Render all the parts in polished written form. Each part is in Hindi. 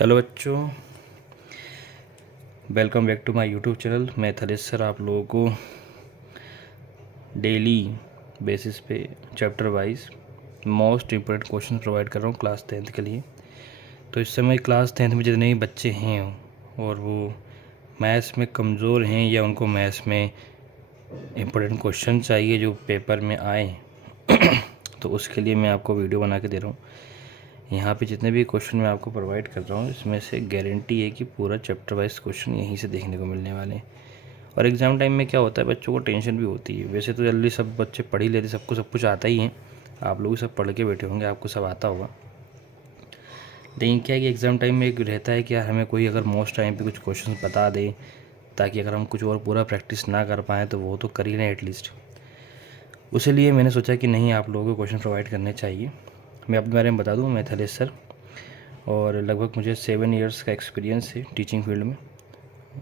हेलो बच्चों, welcome back to my YouTube channel. मैं थलेश सर आप लोगों को डेली बेसिस पे chapter wise most important question provide कर रहा हूँ क्लास 10th के लिए। तो इस समय क्लास 10th में जितने भी बच्चे हैं और वो मैथ्स में कमज़ोर हैं या उनको मैथ्स में इम्पोर्टेंट क्वेश्चन चाहिए जो पेपर में आए तो उसके लिए मैं आपको वीडियो बना के दे रहा हूँ। यहाँ पे जितने भी क्वेश्चन मैं आपको प्रोवाइड कर रहा हूँ इसमें से गारंटी है कि पूरा चैप्टर वाइज क्वेश्चन यहीं से देखने को मिलने वाले हैं। और एग्ज़ाम टाइम में क्या होता है, बच्चों को टेंशन भी होती है। वैसे तो जल्दी सब बच्चे पढ़ ही लेते, सबको सब कुछ आता ही है। आप लोग सब पढ़ के बैठे होंगे, आपको सब आता होगा। लेकिन क्या है कि एग्ज़ाम टाइम में एक रहता है कि यार हमें कोई अगर मोस्ट टाइम पे कुछ क्वेश्चन बता दे, ताकि अगर हम कुछ और पूरा प्रैक्टिस ना कर पाएँ तो वो तो कर ही लें एटलीस्ट। उसी लिए मैंने सोचा कि नहीं, आप लोगों को क्वेश्चन प्रोवाइड करने चाहिए। मैं अपने बारे में बता दूँ, मैं थलेश सर और लगभग मुझे 7 इयर्स का एक्सपीरियंस है टीचिंग फील्ड में।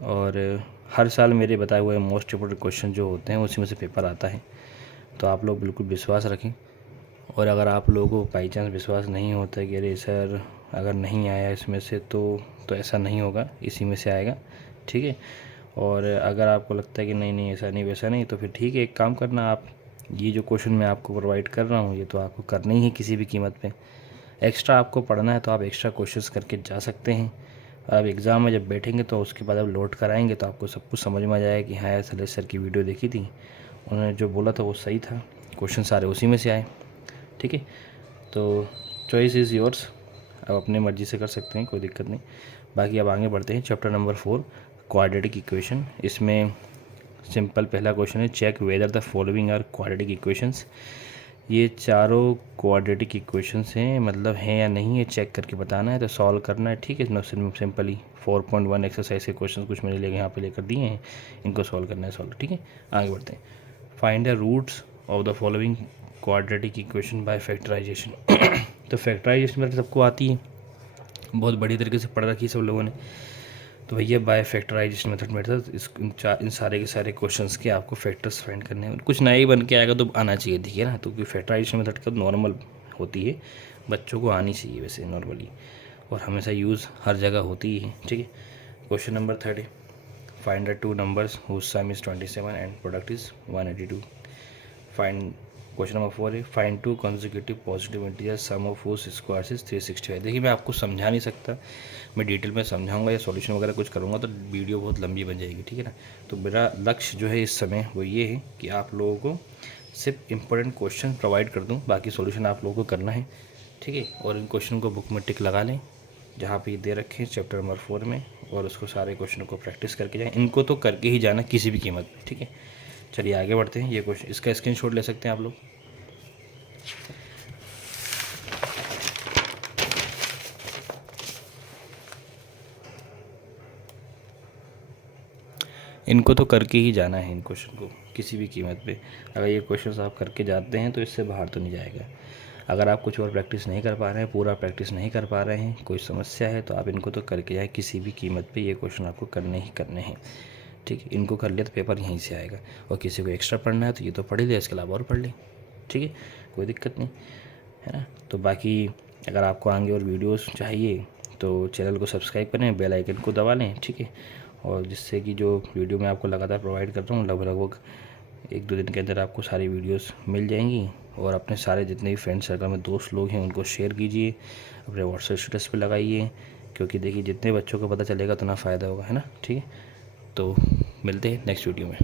और हर साल मेरे बताए हुए मोस्ट इम्पोर्टेंट क्वेश्चन जो होते हैं उसी में से पेपर आता है। तो आप लोग बिल्कुल विश्वास रखें। और अगर आप लोगों को बाई चांस विश्वास नहीं होता कि अरे सर अगर नहीं आया इसमें से तो ऐसा नहीं होगा, इसी में से आएगा, ठीक है। और अगर आपको लगता है कि नहीं नहीं ऐसा नहीं वैसा नहीं, तो फिर ठीक है, एक काम करना, आप ये जो क्वेश्चन मैं आपको प्रोवाइड कर रहा हूँ ये तो आपको करना ही है किसी भी कीमत पे। एक्स्ट्रा आपको पढ़ना है तो आप एक्स्ट्रा कोशिश करके जा सकते हैं। और आप एग्ज़ाम में जब बैठेंगे तो उसके बाद आप लोड कराएंगे तो आपको सब कुछ समझ में आ जाएगा कि हाँ यार थलेश सर की वीडियो देखी थी, उन्होंने जो बोला था वो सही था, क्वेश्चन सारे उसी में से आए, ठीक है। तो चॉइस इज़ योर्स, आप अपनी मर्ज़ी से कर सकते हैं, कोई दिक्कत नहीं। बाकी अब आगे बढ़ते हैं। Chapter number 4 quadratic equation. इसमें सिंपल पहला क्वेश्चन है, check whether the following are quadratic equations. ये चारों क्वाड्रेटिक इक्वेशंस हैं, मतलब हैं या नहीं है चेक करके बताना है, तो सॉल्व करना है, ठीक है। नो सिंपली 4.1 एक्सरसाइज के क्वेश्चन कुछ मैंने लेके यहाँ पे लेकर दिए हैं, इनको सॉल्व करना है, सॉल्व, ठीक है। आगे बढ़ते हैं। Find the roots of the following quadratic equation by factorisation. तो फैक्टराइजेशन मेरे सबको आती है, बहुत बड़ी तरीके से पढ़ रखी है सब लोगों ने। तो भैया बाय फैक्टराइजेशन मेथड इन सारे के सारे क्वेश्चंस के आपको फैक्टर्स फाइंड करने हैं। कुछ नया ही बन के आएगा तो आना चाहिए, ठीक है ना। तो फैक्टराइजेशन मेथड का नॉर्मल होती है, बच्चों को आनी चाहिए वैसे नॉर्मली, और हमेशा यूज़ हर जगह होती ही है, ठीक है। Question number 30, find the two numbers whose sum is 27 and product is 182। Find question number 4 है, find two consecutive positive integer sum of whose squares is 365। देखिए मैं आपको समझा नहीं सकता, मैं डिटेल में समझाऊंगा या सॉल्यूशन वगैरह कुछ करूंगा तो वीडियो बहुत लंबी बन जाएगी, ठीक है ना। तो मेरा लक्ष्य जो है इस समय वो ये है कि आप लोगों को सिर्फ इम्पोर्टेंट क्वेश्चन प्रोवाइड कर दूँ, बाकी सॉल्यूशन आप लोगों को करना है, ठीक है। और इन क्वेश्चन को बुक में टिक लगा लें जहाँ पे ये दे रखे हैं चैप्टर नंबर 4 में, और उसको सारे क्वेश्चन को प्रैक्टिस करके जाएँ। इनको तो करके ही जाना किसी भी कीमत पर, ठीक है। चलिए आगे बढ़ते हैं। ये क्वेश्चन, इसका स्क्रीनशॉट ले सकते हैं आप लोग। इनको तो करके ही जाना है, इन क्वेश्चन को किसी भी कीमत पे। अगर ये क्वेश्चन आप करके जाते हैं तो इससे बाहर तो नहीं जाएगा। अगर आप कुछ और प्रैक्टिस नहीं कर पा रहे हैं, पूरा प्रैक्टिस नहीं कर पा रहे हैं, कोई समस्या है, तो आप इनको तो करके जाए किसी भी कीमत पे। ये क्वेश्चन आपको करने ही करने हैं, ठीक है। इनको कर लिया तो पेपर यहीं से आएगा। और किसी को एक्स्ट्रा पढ़ना है तो ये तो पढ़ ही लिया, इसके अलावा और पढ़ लें, ठीक है, कोई दिक्कत नहीं है ना। तो बाकी अगर आपको आगे और वीडियोज़ चाहिए तो चैनल को सब्सक्राइब करें, बेल आइकन को दबा लें, ठीक है। और जिससे कि जो वीडियो मैं आपको लगातार प्रोवाइड कर रहा हूँ लगभग 1-2 दिन के अंदर आपको सारी वीडियोस मिल जाएंगी। और अपने सारे जितने भी फ्रेंड सर्कल में दोस्त लोग हैं उनको शेयर कीजिए, अपने व्हाट्सएप स्टेटस पे लगाइए, क्योंकि देखिए जितने बच्चों को पता चलेगा उतना फ़ायदा होगा, है ना, ठीक है। तो मिलते हैं नेक्स्ट वीडियो में।